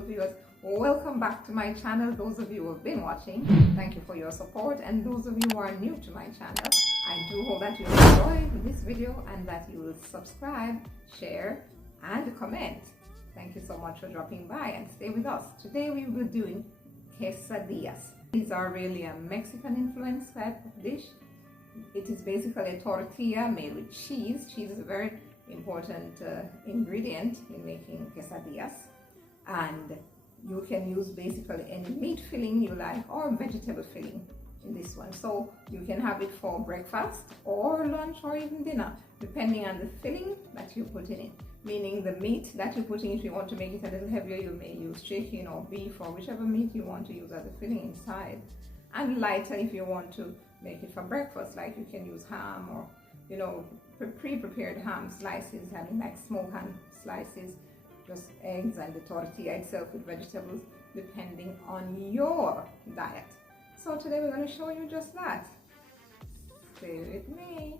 beautiful viewers, welcome back to my channel. Those of you who have been watching, thank you for your support, and those of you who are new to my channel, I do hope that you enjoy this video and that you will subscribe, share and comment. Thank you so much for dropping by and stay with us. Today we will be doing quesadillas. These are really a Mexican influence type of dish. It is basically a tortilla made with cheese. Cheese is a very important ingredient in making quesadillas, and you can use basically any meat filling you like or vegetable filling in this one. So you can have it for breakfast or lunch or even dinner, depending on the filling that you put in it. Meaning the meat that you put in, if you want to make it a little heavier, you may use chicken or beef or whichever meat you want to use as a filling inside. And lighter if you want to make it for breakfast, like you can use ham or, you know, pre-prepared ham slices, having like smoked ham slices, just eggs and the tortilla itself with vegetables, depending on your diet. So today we're going to show you just that. Stay with me.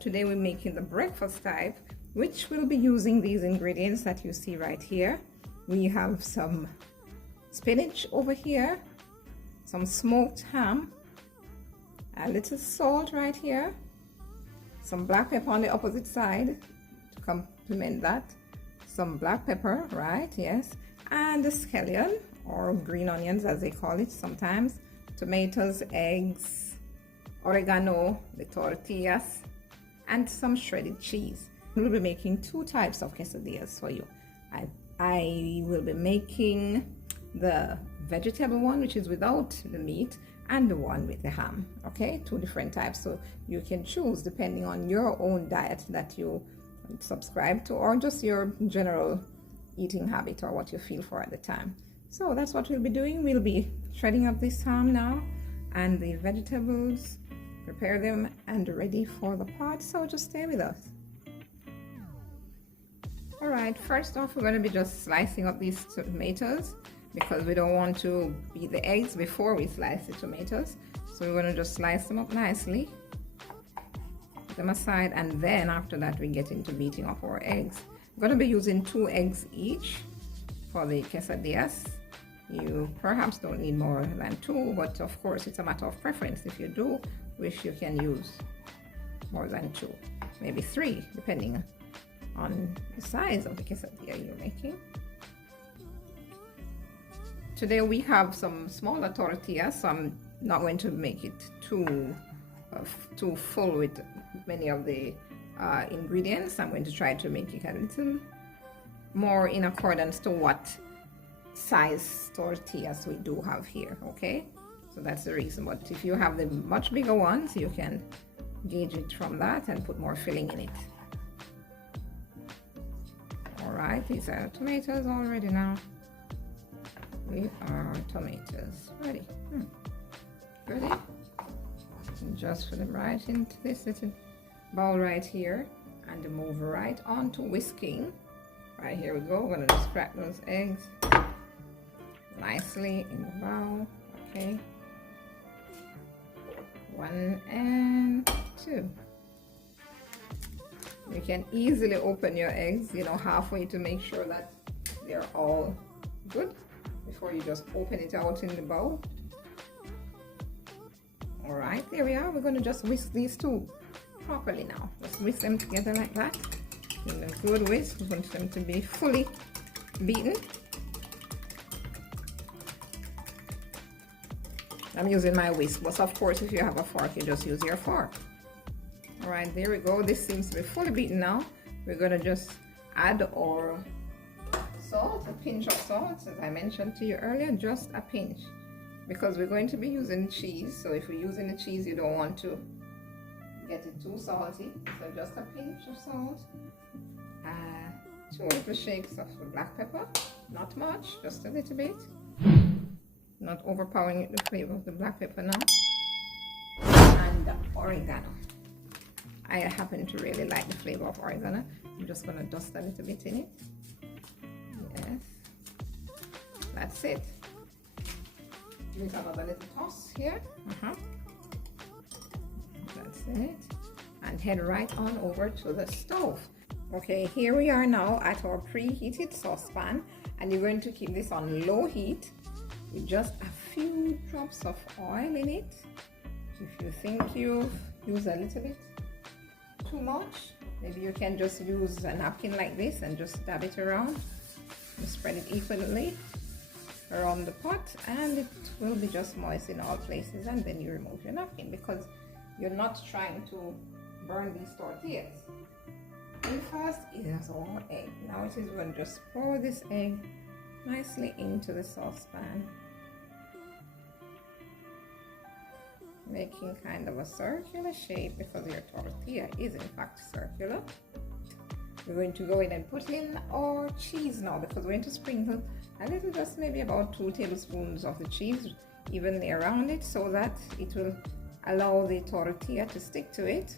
Today we're making the breakfast type, which will be using these ingredients that you see right here. We have some spinach over here, some smoked ham, a little salt right here, some black pepper on the opposite side to complement that, some black pepper, right, yes, and the scallion or green onions as they call it sometimes, tomatoes, eggs, oregano, the tortillas, and some shredded cheese. We'll be making two types of quesadillas for you. I will be making the vegetable one, which is without the meat, and the one with the ham. Okay, two different types, so you can choose depending on your own diet that you subscribe to, or just your general eating habit or what you feel for at the time. So that's what we'll be doing. We'll be shredding up this ham now and the vegetables, prepare them and ready for the pot, so just stay with us. All right, first off we're going to be just slicing up these tomatoes because we don't want to beat the eggs before we slice the tomatoes. So we're going to just slice them up nicely, put them aside, and then after that we get into beating up our eggs. I'm going to be using 2 eggs each for the quesadillas. You perhaps don't need more than 2, but of course it's a matter of preference. If you do wish, you can use more than 2, maybe 3, depending on the size of the quesadilla you're making. Today we have some smaller tortillas, so I'm not going to make it too full with many of the ingredients. I'm going to try to make it a little more in accordance to what size tortillas we do have here, okay? So that's the reason. But if you have the much bigger ones, you can gauge it from that and put more filling in it. All right, these are tomatoes already now. We are tomatoes ready. Ready? And just put them right into this little bowl right here and move right on to whisking. Right, here we go. We're gonna just crack those eggs nicely in the bowl. Okay. 1 and 2. You can easily open your eggs, you know, halfway to make sure that they're all good before you just open it out in the bowl. All right, there we are. We're going to just whisk these two properly now. Just whisk them together like that. Give them a good whisk. We want them to be fully beaten. I'm using my whisk, but of course if you have a fork, you just use your fork. All right, there we go. This seems to be fully beaten now. We're going to just add our salt, a pinch of salt, as I mentioned to you earlier, just a pinch, because we're going to be using cheese. So if we're using the cheese, you don't want to get it too salty. So just a pinch of salt, 2 little shakes of the black pepper, not much, just a little bit, not overpowering the flavor of the black pepper now, and the oregano. I happen to really like the flavor of oregano. I'm just going to dust a little bit in it. Yes, that's it. Give it another little toss here. That's it. And head right on over to the stove. Okay, here we are now at our preheated saucepan, and you're going to keep this on low heat with just a few drops of oil in it. If you think you've used a little bit too much, maybe you can just use a napkin like this and just dab it around and spread it evenly around the pot, and it will be just moist in all places, and then you remove your napkin because you're not trying to burn these tortillas. And first is our egg. Now it is going to just pour this egg nicely into the saucepan, making kind of a circular shape because your tortilla is in fact circular. We're going to go in and put in our cheese now because we're going to sprinkle a little, just maybe about 2 tablespoons of the cheese evenly around it so that it will allow the tortilla to stick to it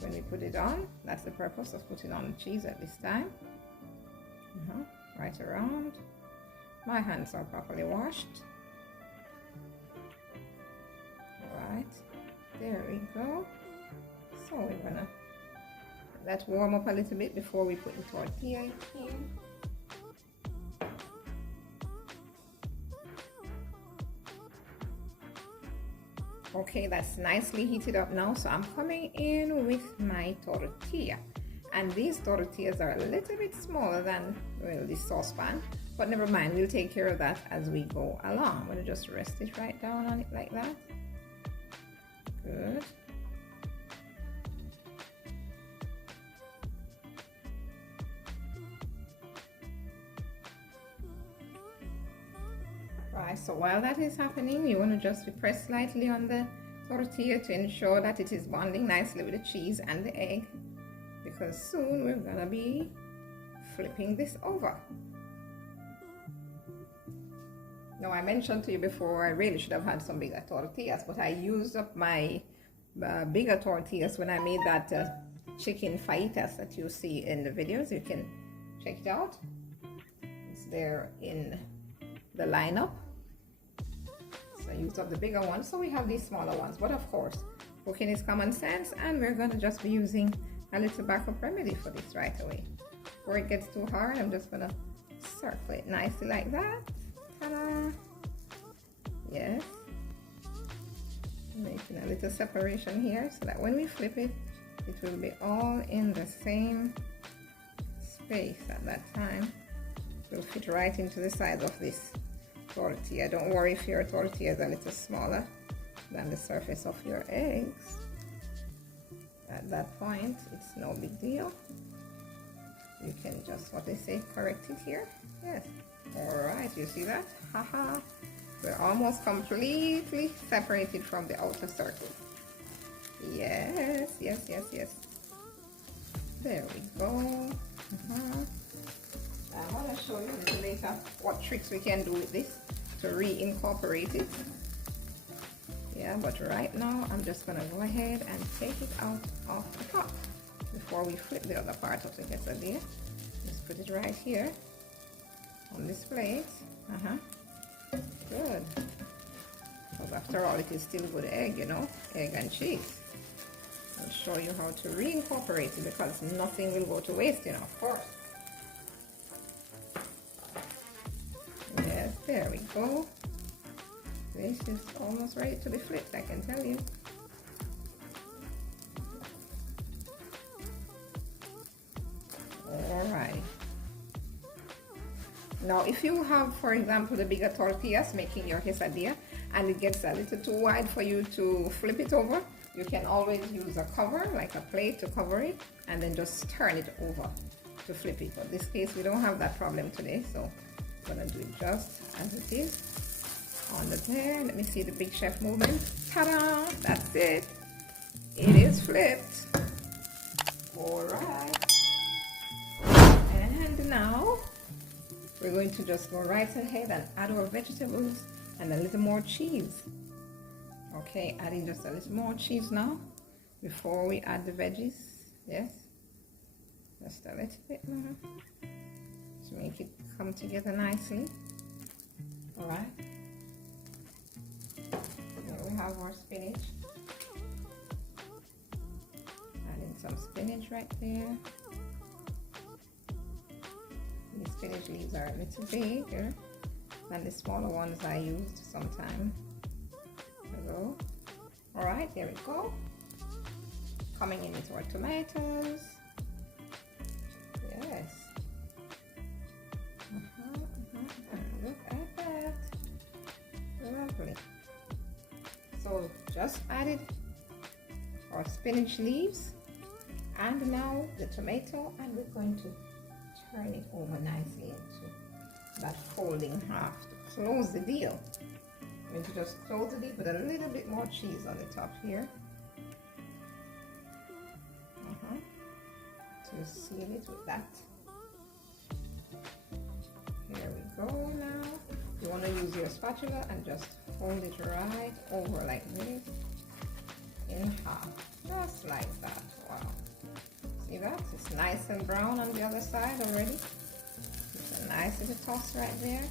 when we put it on. That's the purpose of putting on the cheese at this time. Right around. My hands are properly washed. Alright, there we go. So we're gonna let that warm up a little bit before we put the tortilla in. Okay, that's nicely heated up now, so I'm coming in with my tortilla, and these tortillas are a little bit smaller than, well, this saucepan, but never mind, we'll take care of that as we go along. I'm going to just rest it right down on it like that. Good. Right, so while that is happening, you want to just press slightly on the tortilla to ensure that it is bonding nicely with the cheese and the egg, because soon we're gonna be flipping this over. Now, I mentioned to you before, I really should have had some bigger tortillas, but I used up my bigger tortillas when I made that chicken fajitas that you see in the videos. You can check it out. It's there in the lineup. So I used up the bigger ones, so we have these smaller ones. But of course, cooking is common sense, and we're going to just be using a little backup remedy for this right away. Before it gets too hard, I'm just going to circle it nicely like that. Ta-da! Yes. Making a little separation here so that when we flip it, it will be all in the same space at that time. It will fit right into the size of this tortilla. Don't worry if your tortilla is a little smaller than the surface of your eggs. At that point, it's no big deal. You can just, what they say, correct it here. Yes. Alright, you see that? Haha. We're almost completely separated from the outer circle. Yes, yes, yes, yes. There we go. I want to show you a little later what tricks we can do with this to reincorporate it. Yeah, but right now I'm just going to go ahead and take it out of the top before we flip the other part of the quesadilla. Just put it right here on this plate. Good. Because after all, it is still good egg, you know, egg and cheese. I'll show you how to reincorporate it because nothing will go to waste, you know, of course. Yes, there we go. This is almost ready to be flipped, I can tell you. Alright. Now, if you have, for example, the bigger tortillas making your quesadilla and it gets a little too wide for you to flip it over, you can always use a cover, like a plate to cover it, and then just turn it over to flip it. But in this case, we don't have that problem today, so I'm gonna do it just as it is on the there. Let me see the big chef movement. Ta-da! That's it. It is flipped. All right. And now we're going to just go right ahead and add our vegetables and a little more cheese. Okay, adding just a little more cheese now before we add the veggies. Yes, just a little bit more to make it come together nicely. All right. Here we have our spinach. Adding some spinach right there. This spinach leaves are a little bigger than the smaller ones I used sometime ago. Alright, there we go. Coming in with our tomatoes. Yes. Look at that. Lovely. So just added our spinach leaves and now the tomato, and we're going to turn it over nicely into that folding half to close the deal. I'm going to just close the deal with a little bit more cheese on the top here. To seal it with that. Here we go now. You want to use your spatula and just fold it right over like this in half, just like that. Wow. See that? It's nice and brown on the other side already. It's a nice little toss right there.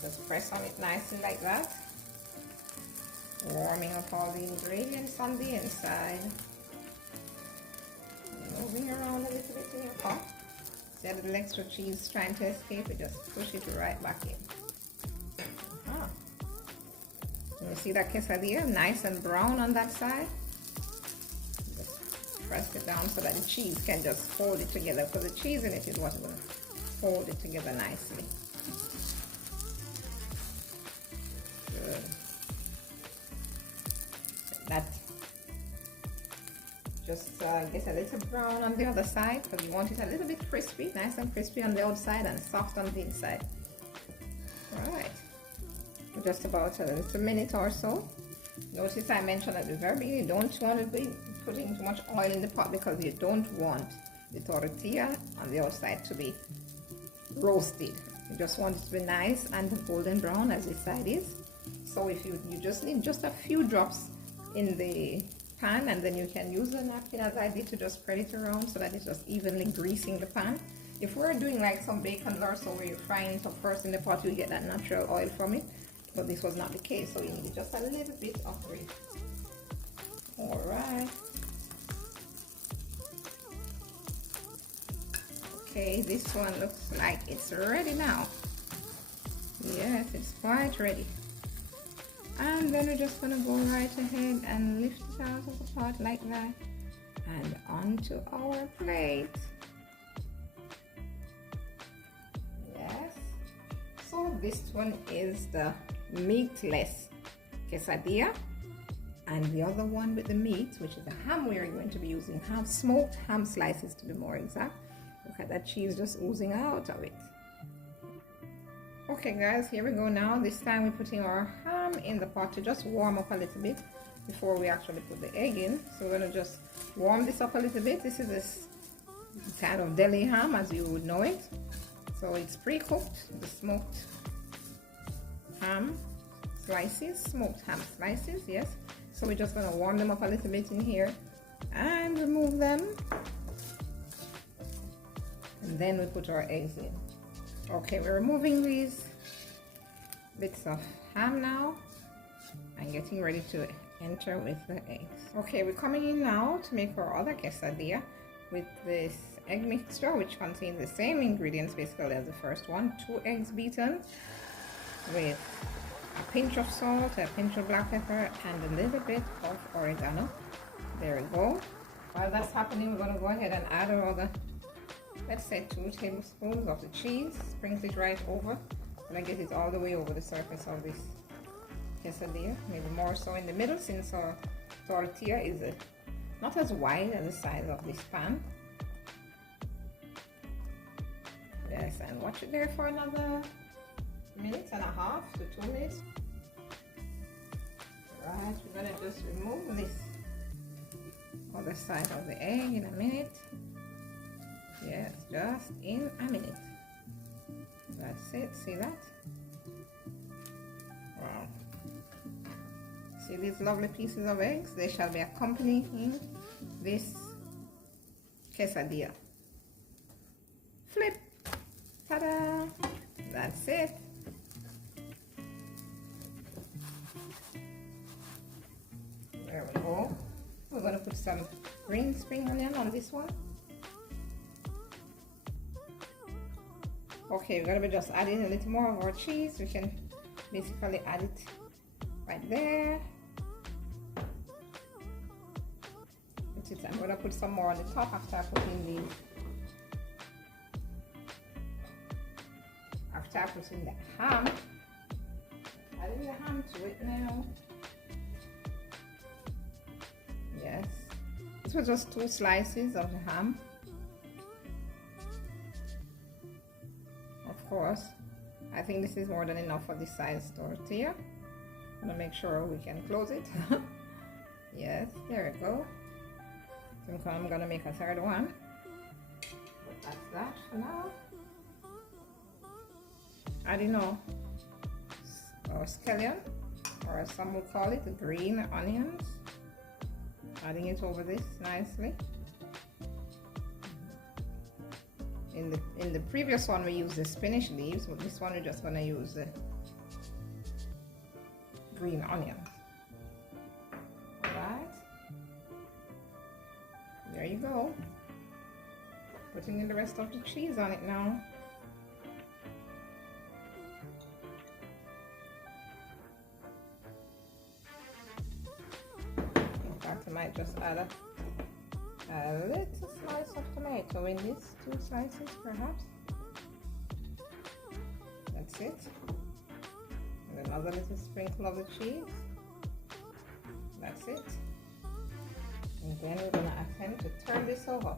Just press on it nicely like that. Warming up all the ingredients on the inside. Moving around a little bit in your pot. See that little extra cheese trying to escape, it just push it right back in. You see that quesadilla, nice and brown on that side? Just press it down so that the cheese can just hold it together, because the cheese in it is what's going to hold it together nicely. Good. That just get a little brown on the other side, because you want it a little bit crispy, nice and crispy on the outside and soft on the inside. Right, for just about a little minute or so. Notice I mentioned at the very beginning, you don't want to be putting too much oil in the pot, because you don't want the tortilla on the outside to be roasted. You just want it to be nice and golden brown as the side is. So if you just need just a few drops in the pan, and then you can use a napkin as I did to just spread it around so that it's just evenly greasing the pan. If we're doing like some bacon or so where you're frying it up first in the pot, you get that natural oil from it, but this was not the case, so you need just a little bit of grease. Alright. Okay, this one looks like it's ready now. Yes, it's quite ready. And then we're just going to go right ahead and lift it out of the pot like that and onto our plate. Yes. So this one is the meatless quesadilla, and the other one with the meat, which is the ham, we are going to be using smoked ham slices to be more exact. Look at that cheese just oozing out of it. Okay guys, here we go now. This time we're putting our ham in the pot to just warm up a little bit before we actually put the egg in. So we're going to just warm this up a little bit. This is this kind of deli ham as you would know it. So it's pre-cooked, the smoked ham slices, yes. So we're just going to warm them up a little bit in here and remove them. And then we put our eggs in. Okay, we're removing these bits of ham now and getting ready to enter with the eggs. Okay, we're coming in now to make our other quesadilla with this egg mixture, which contains the same ingredients basically as the first one. 2 eggs beaten with a pinch of salt, a pinch of black pepper, and a little bit of oregano. There we go. While that's happening, we're going to go ahead and add our other, let's say 2 tablespoons of the cheese. Sprinkle it right over and get it all the way over the surface of this quesadilla, maybe more so in the middle, since our tortilla is not as wide as the size of this pan. Yes, and watch it there for another 1.5 minutes to 2 minutes. Right, we're gonna just remove this other side of the egg in a minute. Yes, just in a minute. That's it, see that? Wow. See these lovely pieces of eggs? They shall be accompanying this quesadilla. Flip! Ta-da! That's it. There we go. We're going to put some green spring onion on this one. Okay, we're gonna be just adding a little more of our cheese. We can basically add it right there. I'm gonna put some more on the top after I put in the ham. Adding the ham to it now. Yes, this was just 2 slices of the ham. Of course, I think this is more than enough for this size tortilla. I'm gonna make sure we can close it. Yes, there we go. So I'm gonna make a third one. But that's that for now. Adding our scallion, or as some will call it, the green onions. Adding it over this nicely. In the previous one we used the spinach leaves, but this one we're just gonna use the green onions. Alright. There you go. Putting in the rest of the cheese on it now. In fact, I might just add a little slice of tomato in this, 2 slices perhaps. That's it. And another little sprinkle of the cheese. That's it. And then we're going to attempt to turn this over.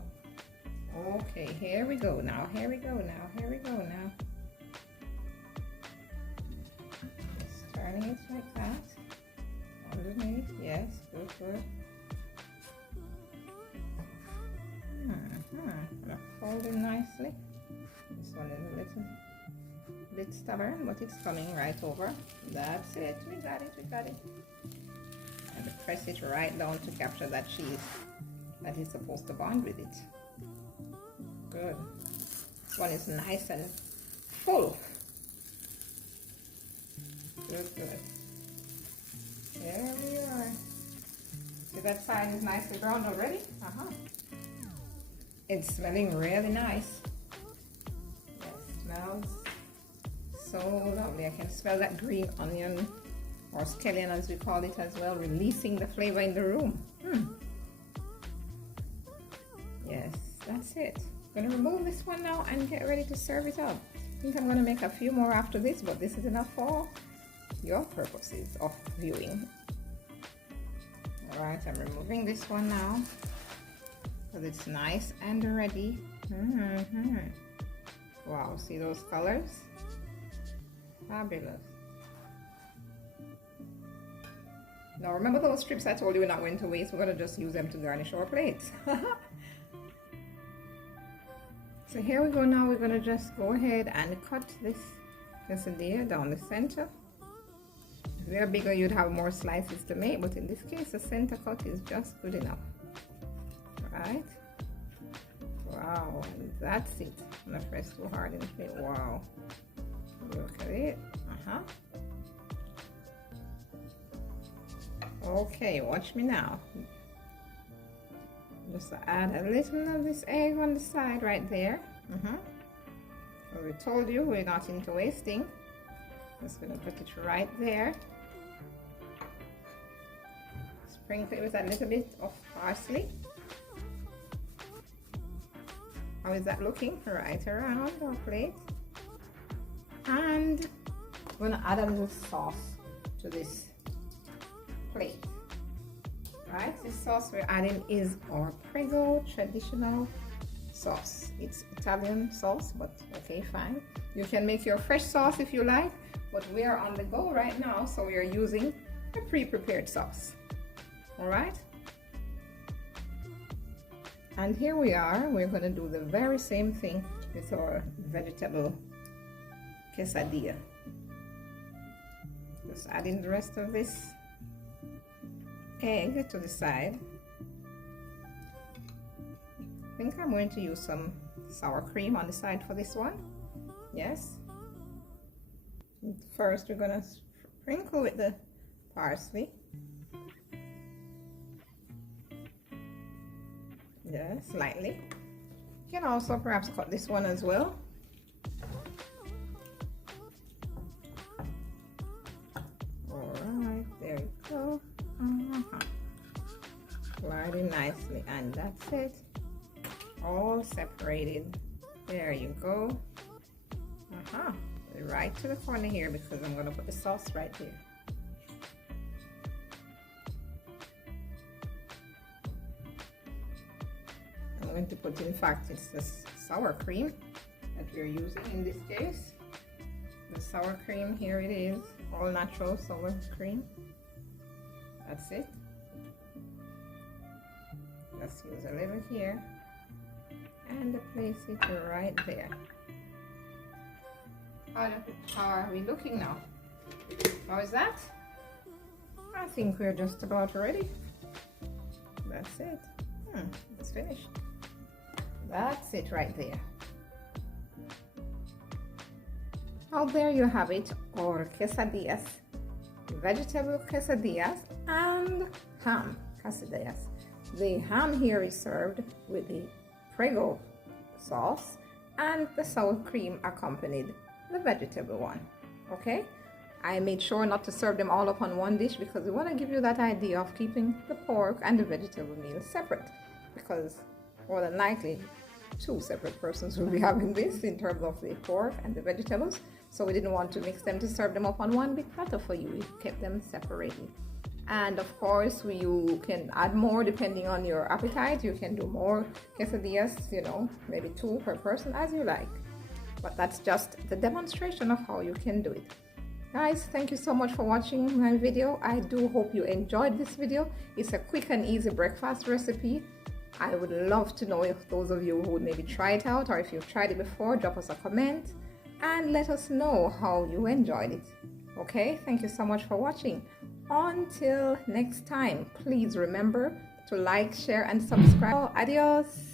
Okay, here we go now, here we go now, here we go now. Just turning it like that. Underneath, yes, good, good. Gonna fold it nicely. This one is a little bit stubborn, but it's coming right over. That's it, we got it, we got it. And press it right down to capture that cheese that is supposed to bond with it. Good. This one is nice and full. Good, good. There we are. See, that side is nicely browned already? It's smelling really nice. It smells so lovely. I can smell that green onion, or scallion as we call it as well, releasing the flavor in the room. Yes, that's it. I'm gonna remove this one now and get ready to serve it up. I think I'm gonna make a few more after this, but this is enough for your purposes of viewing. Alright, I'm removing this one now because it's nice and ready. Wow, see those colors? Fabulous. Now remember those strips I told you we're not going to waste? We're going to just use them to garnish our plates. So here we go now. We're going to just go ahead and cut this quesadilla down the center. If they're bigger, you'd have more slices to make, but in this case, the center cut is just good enough. Right? Wow, and that's it. I'm gonna press too hard in the plate. Wow. Look at it. Okay, watch me now. Just add a little of this egg on the side right there. Well, we told you we're not into wasting. Just gonna put it right there. Sprinkle it with a little bit of parsley. How is that looking? Right around our plate. And I'm gonna add a little sauce to this plate. Right, this sauce we're adding is our Prego traditional sauce. It's Italian sauce, but okay, fine. You can make your fresh sauce if you like, but we are on the go right now, so we are using a pre-prepared sauce. All right. And here we are. We're going to do the very same thing with our vegetable quesadilla. Just adding the rest of this egg to the side. I think I'm going to use some sour cream on the side for this one. Yes. First, we're going to sprinkle with the parsley. Yes, lightly. You can also perhaps cut this one as well. There you go. Sliding nicely, and that's it. All separated. There you go. Right to the corner here, because I'm going to put the sauce right here. I'm going to put, in fact, it's the sour cream that we're using in this case. The sour cream, here it is, all natural sour cream. That's it. Let's use a little here and place it right there. How are we looking now? How is that? I think we're just about ready. That's it. It's finished. That's it right there. Now there you have it, our quesadillas, vegetable quesadillas and ham quesadillas. The ham here is served with the Prego sauce, and the sour cream accompanied the vegetable one. Okay, I made sure not to serve them all up on one dish because we want to give you that idea of keeping the pork and the vegetable meal separate, because more than likely 2 separate persons will be having this in terms of the pork and the vegetables. So we didn't want to mix them to serve them up on one big platter for you. We kept them separated. And of course, you can add more depending on your appetite. You can do more quesadillas, you know, maybe 2 per person as you like. But that's just the demonstration of how you can do it. Guys, thank you so much for watching my video. I do hope you enjoyed this video. It's a quick and easy breakfast recipe. I would love to know if those of you who would maybe try it out, or if you've tried it before, drop us a comment and let us know how you enjoyed it. Okay, thank you so much for watching. Until next time, please remember to like, share and subscribe. Adios.